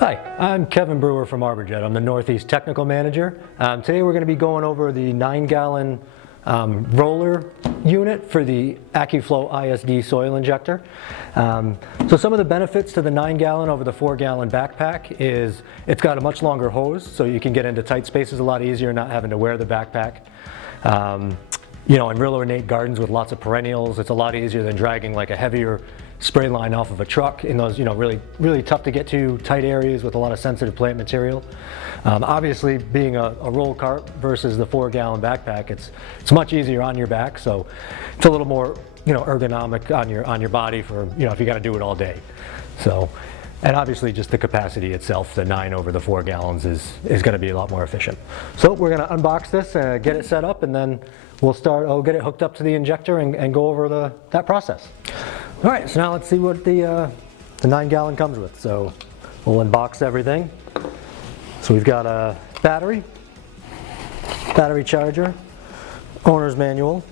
Hi, I'm Kevin Brewer from Arborjet. I'm the Northeast Technical Manager. Today we're going to be going over the 9-gallon roller unit for the AccuFlo ISD Soil Injector. So some of the benefits to the 9-gallon over the 4-gallon backpack is it's got a much longer hose, so you can get into tight spaces a lot easier, not having to wear the backpack. You know, in real ornate gardens with lots of perennials, it's a lot easier than dragging like a heavier spray line off of a truck in those, you know, really tough to get to tight areas with a lot of sensitive plant material. Obviously, being a roll cart versus the 4-gallon backpack, it's much easier on your back, so it's a little more, you know, ergonomic on your body for, you know, if you got to do it all day. So, and obviously just the capacity itself, the 9 over the 4 gallons is going to be a lot more efficient. So we're going to unbox this, get it set up, and then I'll get it hooked up to the injector and go over that process. All right, so now let's see what the 9-gallon comes with. So we'll unbox everything. So we've got a battery charger, owner's manual,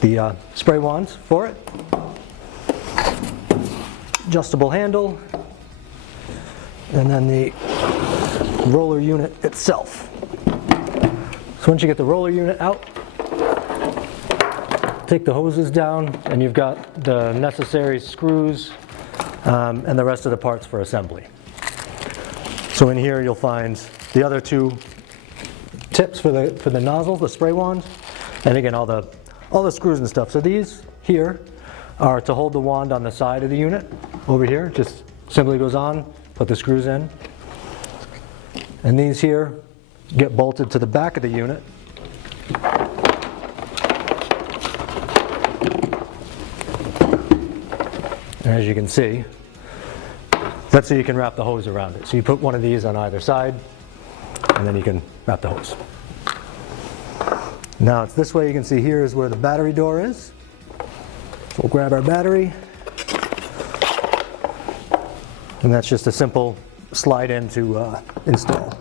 the spray wands for it, adjustable handle, and then the roller unit itself. So once you get the roller unit out, take the hoses down, and you've got the necessary screws and the rest of the parts for assembly. So in here you'll find the other 2 tips for the nozzle, the spray wand, and again all the screws and stuff. So these here are to hold the wand on the side of the unit. Over here, just simply goes on, put the screws in, and these here get bolted to the back of the unit. And as you can see, that's so you can wrap the hose around it. So you put one of these on either side, and then you can wrap the hose. Now it's this way. You can see here is where the battery door is. So we'll grab our battery, and that's just a simple slide in to install.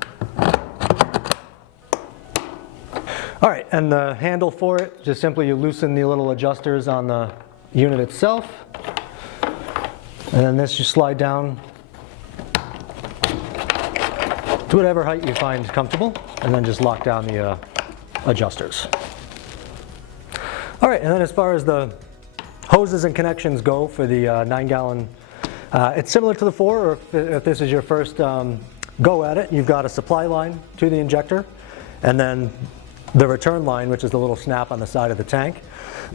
All right, and the handle for it, just simply you loosen the little adjusters on the unit itself. And then this just slide down to whatever height you find comfortable, and then just lock down the adjusters. All right, and then as far as the hoses and connections go for the 9-gallon, it's similar to the 4, or if this is your first go at it, you've got a supply line to the injector, and then the return line, which is the little snap on the side of the tank.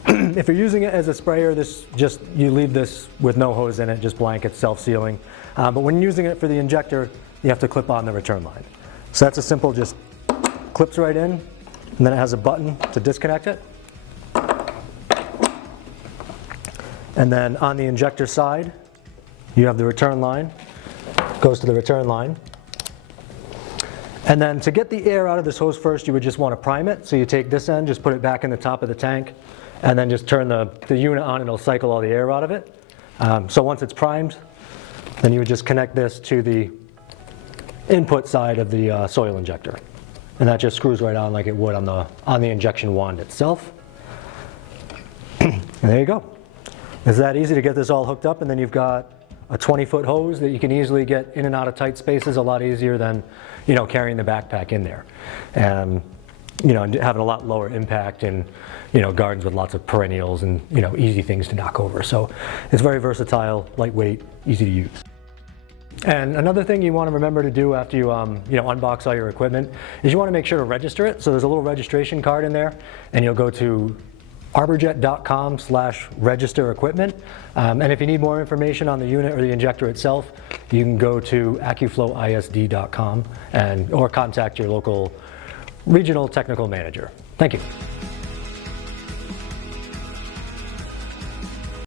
If you're using it as a sprayer, you leave this with no hose in it, just blanket, self-sealing. But when using it for the injector, you have to clip on the return line. So that's a simple, just clips right in, and then it has a button to disconnect it. And then on the injector side, you have the return line, goes to the return line. And then to get the air out of this hose first, you would just want to prime it. So you take this end, just put it back in the top of the tank, and then just turn the unit on, and it'll cycle all the air out of it. So once it's primed, then you would just connect this to the input side of the soil injector. And that just screws right on like it would on the injection wand itself. And there you go. It's that easy to get this all hooked up, and then you've got a 20-foot hose that you can easily get in and out of tight spaces, a lot easier than, you know, carrying the backpack in there. And, you know, having a lot lower impact in, you know, gardens with lots of perennials and, you know, easy things to knock over. So it's very versatile, lightweight, easy to use. And another thing you want to remember to do after you, you know, unbox all your equipment is you want to make sure to register it. So there's a little registration card in there, and you'll go to arborjet.com/register equipment. And if you need more information on the unit or the injector itself, you can go to AccuFloISD.com or contact your local regional technical manager. Thank you.